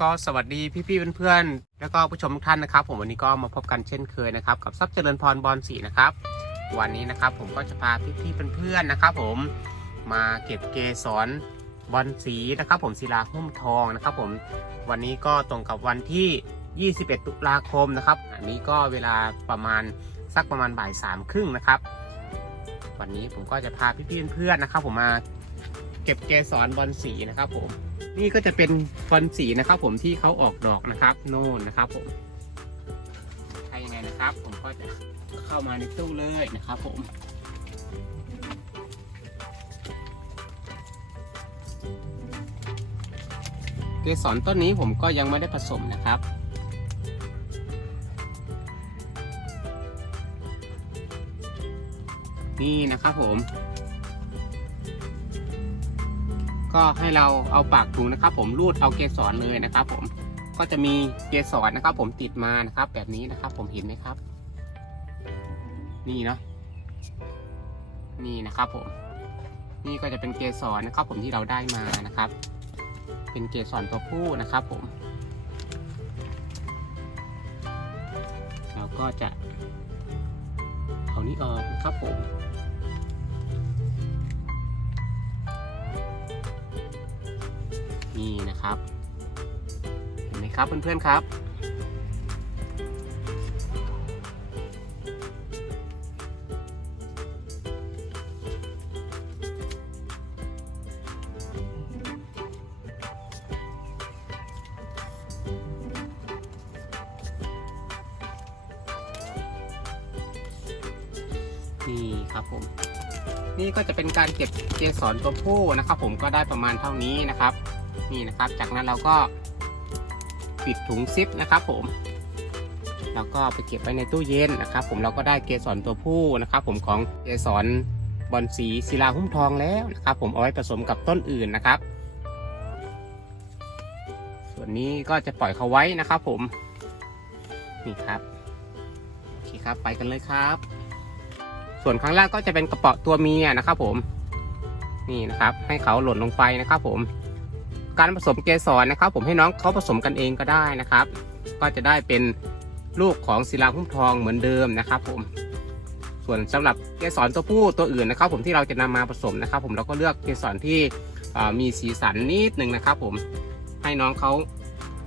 ก็สวัสดีพี่ๆเพื่อนๆแล้วก็ผู้ชมทุกท่านนะครับ ผมวันนี้ก็มาพบกันเช่นเคยนะครับกับทรัพย์เจริญพรบอลสีนะครับ วันนี้นะครับผมก็จะพาพี่ๆเพื่อนๆนะครับ ผมมาเก็บเกสรบอลสีนะครับ ผมศิลาหุ้มทองนะครับ ผมวันนี้ก็ตรงกับวันที่ 21 ตุลาคมนะครับ อันนี้ก็เวลาประมาณสักประมาณบ่ายสามครึ่งนะครับ วันนี้ผมก็จะพาพี่ๆเพื่อนๆนะครับ ผมมา เก็บเกสรบอลสีนะครับผมนี่ก็จะเป็นบอลสีนะครับผมที่เขาออกดอกนะครับ โน่นนะครับผมถ้ายังไงนะครับ ผมก็จะเข้ามาในตู้เลยนะครับผมเกสรต้นนี้ผมก็ยังไม่ได้ผสมนะครับนี่นะครับผม ก็ให้เราเอาปากถุงนะครับ ผมรูดเอาเกสรเลยนะครับ ผมก็จะมีเกสรนะครับ ผมติดมานะครับ แบบนี้นะครับ ผมเห็นไหมครับ นี่เนาะนี่นะครับผม นี่ก็จะเป็นเกสรนะครับ ผมที่เราได้มานะครับ เป็นเกสรตัวผู้นะครับ ผม เราก็จะเอานี้ออกนะครับผม นี่นะครับเห็นไหมครับเพื่อนๆครับ นี่ครับผมนี่ก็จะเป็นการเก็บเกสรตัวผู้นะครับ ผมก็ได้ประมาณเท่านี้นะครับ นี่นะครับ จากนั้นเราก็ปิดถุงซิปนะครับ ผมแล้วก็ไปเก็บไว้ในตู้เย็นนะครับ ผมเราก็ได้เกสรตัวผู้นะครับ ผมของเกสรบอลสีศิลาหุ้มทองแล้วนะครับ ผมเอาไว้ผสมกับต้นอื่นนะครับ ส่วนนี้ก็จะปล่อยเขาไว้นะครับ ผมนี่ครับโอเคครับไปกันเลยครับ ส่วนข้างล่างก็จะเป็นกระเป๋าตัวเมียนะครับ ผมนี่นะครับ ให้เขาหล่นลงไปนะครับ ผม การผสมเกสรนะครับ ผมให้น้องเขาผสมกันเองก็ได้นะครับ ก็จะได้เป็นลูกของศิลาหุ้มทองเหมือนเดิมนะครับ ผม ส่วนสำหรับเกสรตัวผู้ตัวอื่นนะครับ ผมที่เราจะนำมาผสมนะครับ ผมเราก็เลือกเกสรที่อ่ามีสีสันนิดหนึ่งนะครับ ผมให้น้องเขา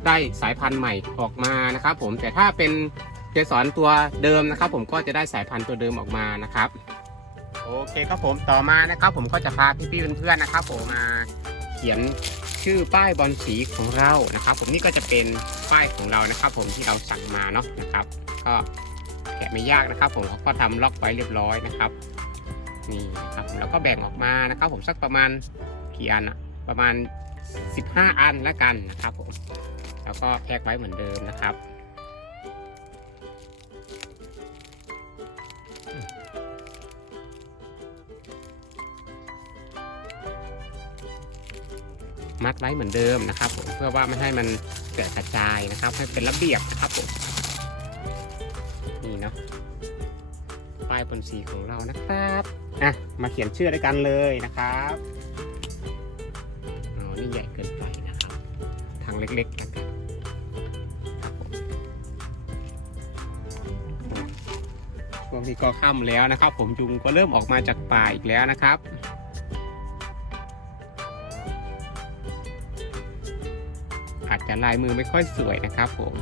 ได้สายพันธุ์ใหม่ออกมานะครับ ผมแต่ถ้าเป็นเกสรตัวเดิมนะครับ ผมก็จะได้สายพันธุ์ตัวเดิมออกมานะครับโอเคครับผมต่อมานะครับ ผมก็จะพาพี่ๆเพื่อนๆนะครับ ผมมาเขียน ชื่อป้ายบอลสีของเรานะครับ ผมนี่ก็จะเป็นป้ายของเรานะครับ ผมที่เราสั่งมาเนาะนะครับ ก็แกะไม่ยากนะครับ ผมเขาก็ทำล็อกไว้เรียบร้อยนะครับนี่นะครับแล้วก็แบ่งออกมานะครับ ผมสักประมาณกี่อันอะประมาณ 15 อันแล้วกันนะครับผมแล้วก็แพ็คไว้เหมือนเดิมนะครับ มัดไว้เหมือนเดิมนะครับผมเพื่อว่าไม่ให้มันเกิดกระจายนะครับ ให้เป็นระเบียบนะครับผมนี่เนาะป้ายบนสีของเรานะครับอะมาเขียนชื่อด้วยกันเลยนะครับอ๋อนี่ใหญ่เกินไปนะครับทางเล็กๆแล้วกันครับช่วงนี้ก็ค่ำแล้วนะครับ ผมยุงก็เริ่มออกมาจากป่าอีกแล้วนะครับ อาจจะลายมือไม่ค่อยสวยนะครับผม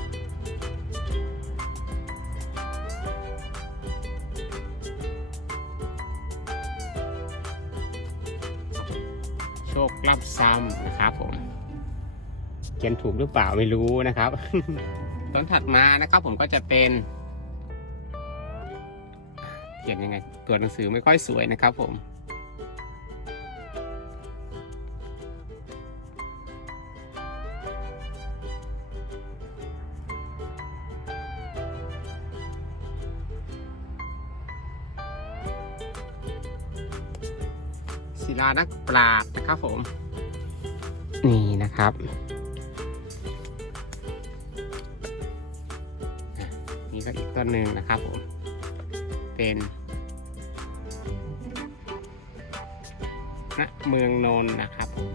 โชครับซ้ำนะครับผม เขียนถูกหรือเปล่าไม่รู้นะครับตอนถัดมานะครับผมก็จะเป็นเขียนยังไง ตัวหนังสือไม่ค่อยสวยนะครับผม ปลาดนะครับผม นี่นะครับ นี่ก็อีกต้นหนึ่งนะครับผม เป็นนณเมืองนนท์นะครับผม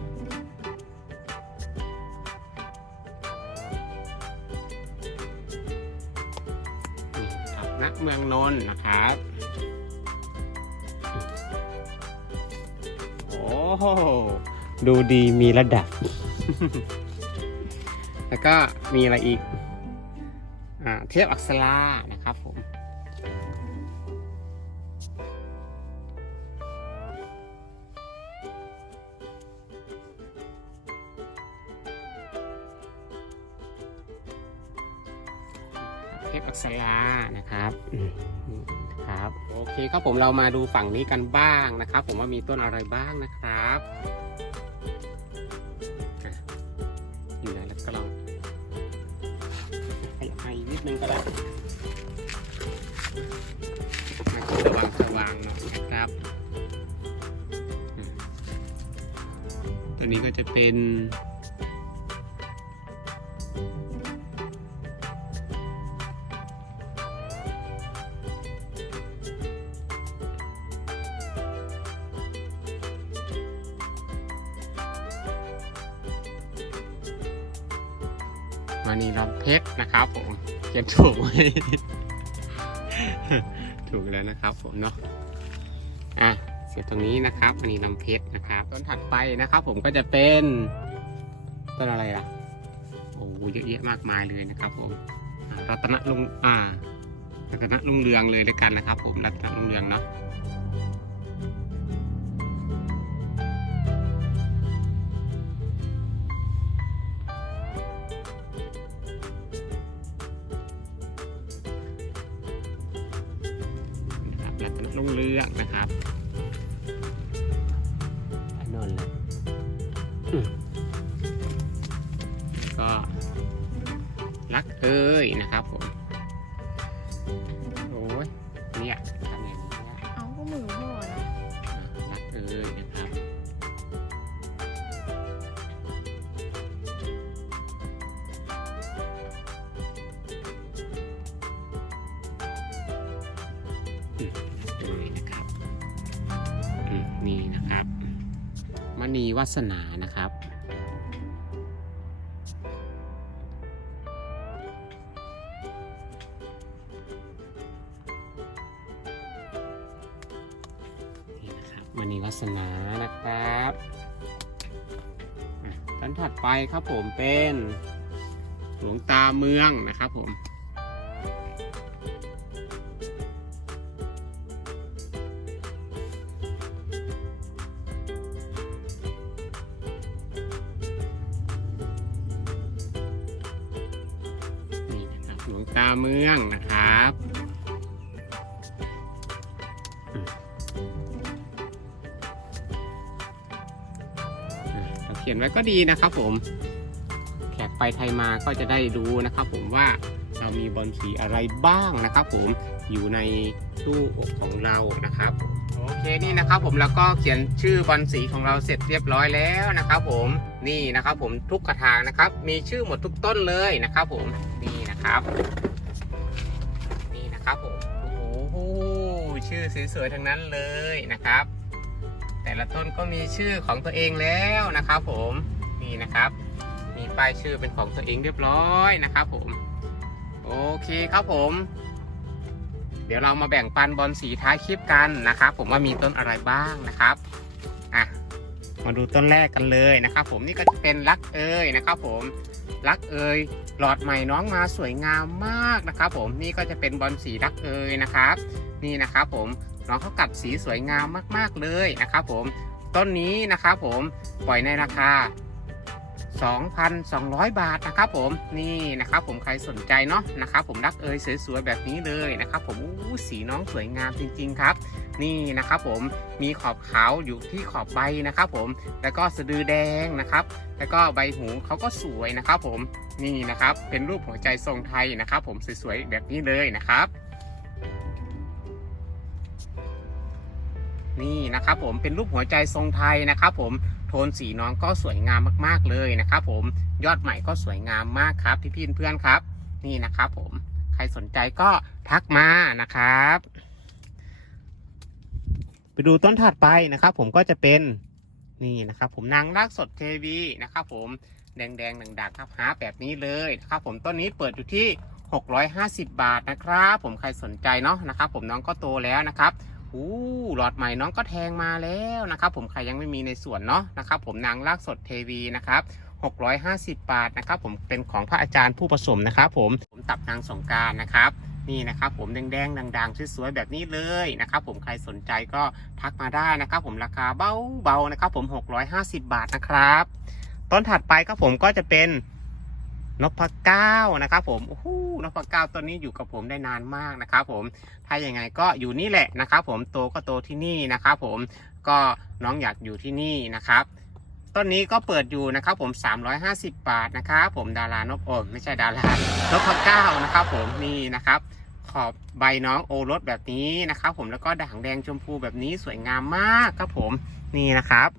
ณเมืองนนนะครับ โหดูดีมีระดับ แล้วก็มีอะไรอีก อ่า เทพอักษรา ครับโอเคครับผมเรามาดูฝั่งนี้กันบ้างนะครับ ผมว่ามีต้นอะไรบ้างนะครับอยู่ไหนแล้วก็ลองให้ให้นิดนึงก็ได้สว่างสว่างๆหน่อยนะครับตัวนี้ก็จะเป็น มานีลำเพชรนะครับผมเขียนถูกไหมถูกแล้วนะครับผมเนาะอะเสียตรงนี้นะครับอันนี้ลำเพชรนะครับต้นถัดไปนะครับ ผมก็จะเป็นต้นอะไรล่ะโอ้เยอะแยะมากมายเลยนะครับ ผมอะรัตนลุงอ่ารัตนลุงเรืองเลยด้วยกันนะครับ ผมรัตนลุงเรืองเนาะ ก็รักเอ้ยนะครับ ณีวัสนานะครับ นี่นะครับมณีวัสนานะครับอะต้นถัดไปครับผมเป็นหลวงตาเมืองนะครับผม เมืองนะครับ เขียนไว้ก็ดีนะครับผม แขกไปไทยมาก็จะได้ดูนะครับผมว่าเรามีบอลสีอะไรบ้างนะครับผมอยู่ในตู้อบของเรานะครับโอเคนี่นะครับผมแล้วก็เขียนชื่อบอลสีของเราเสร็จเรียบร้อยแล้วนะครับผมนี่นะครับผมทุกกระถางนะครับ มีชื่อหมดทุกต้นเลยนะครับผมนี่นะครับ ชื่อสวยๆทั้งนั้นเลยนะครับ แต่ละต้นก็มีชื่อของตัวเองแล้วนะครับ ผมนี่นะครับ มีป้ายชื่อเป็นของตัวเองเรียบร้อยนะครับ ผม โอเคครับผม เดี๋ยวเรามาแบ่งปันบอลสีท้ายคลิปกันนะครับ ผมว่ามีต้นอะไรบ้างนะครับอะมาดูต้นแรกกันเลยนะครับ ผมนี่ก็จะเป็นรักเอ้ยนะครับ ผม รักเอยหลอดใหม่น้องมาสวยงามมากนะครับ ผมนี่ก็จะเป็นบอลสีรักเอยนะครับ นี่นะครับผมน้องเขากัดสีสวยงามมาก ๆเลยนะครับผมต้นนี้นะครับผมปล่อยในราคา 2,200 บาทนะครับผมนี่นะครับผมใครสนใจเนาะนะครับผมรักเอยสวยๆแบบนี้เลยนะครับผมวูสีน้องสวยงามจริงๆครับ นี่นะครับผมมีขอบขาวอยู่ที่ขอบใบนะครับผมแล้วก็สะดือแดงนะครับ แล้วก็ใบหูเขาก็สวยนะครับผมนี่นะครับเป็นรูปหัวใจทรงไทยนะครับ ผมสวยๆแบบนี้เลยนะครับนี่นะครับผมเป็นรูปหัวใจทรงไทยนะครับผมโทนสีน้องก็สวยงามมากๆเลยนะครับผมยอดใหม่ก็สวยงามมากครับพี่เพื่อนๆครับ นี่นะครับผมใครสนใจก็ทักมานะครับ ไปดูต้นถัดไปนะครับ ผมก็จะเป็นนี่นะครับ ผมนางรากสดเทวีนะครับ ผมแดงๆดังๆครับหาแบบนี้เลยนะครับ ผมต้นนี้เปิดอยู่ที่ 650 บาทนะครับ ผมใครสนใจเนาะนะครับ ผมน้องก็โตแล้วนะครับอู้หลอดใหม่น้องก็แทงมาแล้วนะครับ ผมใครยังไม่มีในสวนเนาะนะครับ ผมนางลากสดเทวีนะครับ650 บาทนะครับ ผมเป็นของพระอาจารย์ผู้ผสมนะครับ ผมผมตับนางสงการนะครับ นี่นะครับผมแดงๆดังๆสวยๆแบบนี้เลยนะครับผมใครสนใจก็ทักมาได้นะครับผมราคาเบาๆนะครับผม 650 บาทนะครับ ต้นถัดไปครับผมก็จะเป็นนพเก้านะครับผมโอ้โหนพเก้าต้นนี้อยู่กับผมได้นานมากนะครับผม ถ้าอย่างไงก็อยู่นี่แหละนะครับผมโตก็โตที่นี่นะครับผม ก็น้องอยากอยู่ที่นี่นะครับ ต้นนี้ก็เปิดอยู่นะครับผม 350 บาทนะครับผมดารานพโอมไม่ใช่ดารานกพเก้านะครับผมนี่นะครับ ขอบใบน้องโอรสแบบนี้นะครับ ผมแล้วก็ด่างแดงชมพูแบบนี้สวยงามมากครับผมนี่นะครับ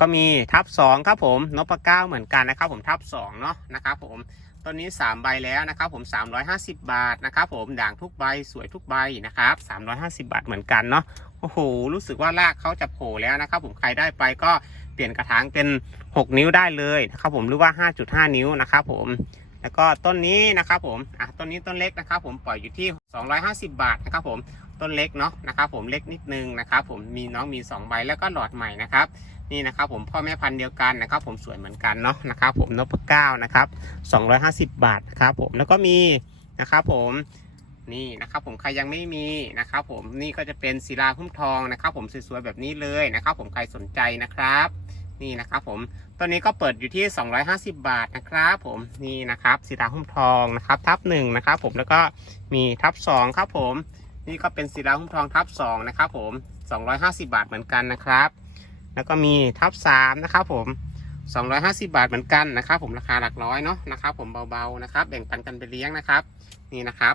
ก็มีทับสองครับผมนกพเก้าเหมือนกันนะครับ ผมทับสองเนาะนะครับ ผมต้นนี้ 3 ใบแล้วนะครับ ผม 350 บาทนะครับ ผมด่างทุกใบสวยทุกใบนะครับ 350 บาทเหมือนกันเนาะ โอ้โห รู้สึกว่ารากเขาจะโผล่แล้วนะครับ ผมใครได้ไปก็เปลี่ยนกระถางเป็น 6 นิ้วได้เลยนะครับผมหรือว่า 5.5 นิ้วนะครับผมแล้วก็ต้นนี้นะครับผมอะต้นนี้ต้นเล็กนะครับผมปล่อยอยู่ที่ 250 บาทนะครับผมต้นเล็กเนาะนะครับผมเล็กนิดนึงนะครับผมมีน้องมี 2 ใบแล้วก็หลอดใหม่นะครับนี่นะครับผมพ่อแม่พันธุ์เดียวกันนะครับ ผมสวยเหมือนกันเนาะนะครับผมนพเก้านะครับ250 บาทนะครับผมแล้วก็มีนะครับผม นี่นะครับผมใครยังไม่มีนะครับผมนี่ก็จะเป็นศิลาหุ้มทองนะครับ ผมสวยๆแบบนี้เลยนะครับ ผมใครสนใจนะครับนี่นะครับผมตัวนี้ก็เปิดอยู่ที่ 250 บาทนะครับผมนี่นะครับศิลาหุ้มทองนะครับ ทับหนึ่งนะครับผมแล้วก็มีทับสองครับผมนี่ก็เป็นศิลาหุ้มทองทับสองนะครับผม 250 บาทเหมือนกันนะครับ แล้วก็มีทับสามนะครับผม 250 บาทเหมือนกันนะครับผมราคาหลักร้อยเนาะนะครับผมเบาๆนะครับ แบ่งปันกันไปเลี้ยงนะครับ นี่นะครับ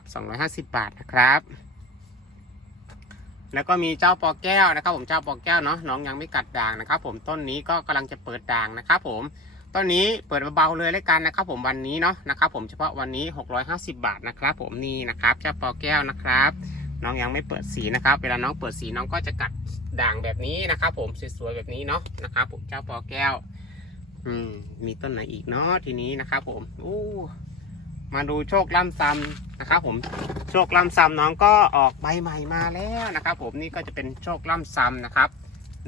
250 บาทนะครับ แล้วก็มีเจ้าปอแก้วนะครับ ผมเจ้าปอแก้วเนาะน้องยังไม่กัดด่างนะครับ ผมต้นนี้ก็กำลังจะเปิดด่างนะครับ ผมต้นนี้เปิดเบาๆเลยแล้วกันนะครับ ผมวันนี้เนาะนะครับ ผมเฉพาะวันนี้ 650 บาทนะครับ ผมนี่นะครับ เจ้าปอแก้วนะครับน้องยังไม่เปิดสีนะครับ เวลาน้องเปิดสีน้องก็จะกัดด่างแบบนี้นะครับ ผมสวยๆแบบนี้เนาะนะครับ ผมเจ้าปอแก้ว อืมมีต้นไหนอีกเนาะทีนี้นะครับผมอู้มาดูโชคล่ำซ้ำนะครับผมโชคล่ำซ้ำน้องก็ออกใบใหม่มาแล้วนะครับผมนี่ก็จะเป็นโชคล่ำซ้ำนะครับ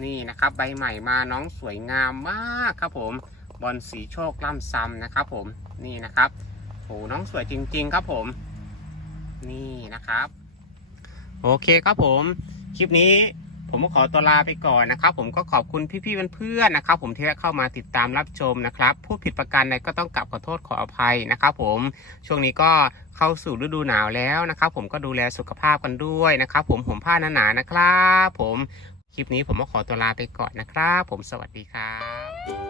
นี่นะครับ ใบใหม่มาน้องสวยงามมากครับผมบอลสีโชคล่ำซ้ำนะครับ ผมนี่นะครับโหน้องสวยจริง ๆ ครับผม นี่นะครับ โอเคครับผม คลิปนี้ ผมก็ขอตัวลาไปก่อนนะครับ ผมก็ขอบคุณพี่ๆเพื่อนๆนะครับ ผมที่เข้ามาติดตามรับชมนะครับ ผู้ผิดประการใดก็ต้องกลับขอโทษขออภัยนะครับ ผมช่วงนี้ก็เข้าสู่ฤดูหนาวแล้วนะครับ ผมก็ดูแลสุขภาพกันด้วยนะครับ ผมผมผ้าหนาๆนะครับ ผมคลิปนี้ผมก็ขอตัวลาไปก่อนนะครับ ผมสวัสดีครับ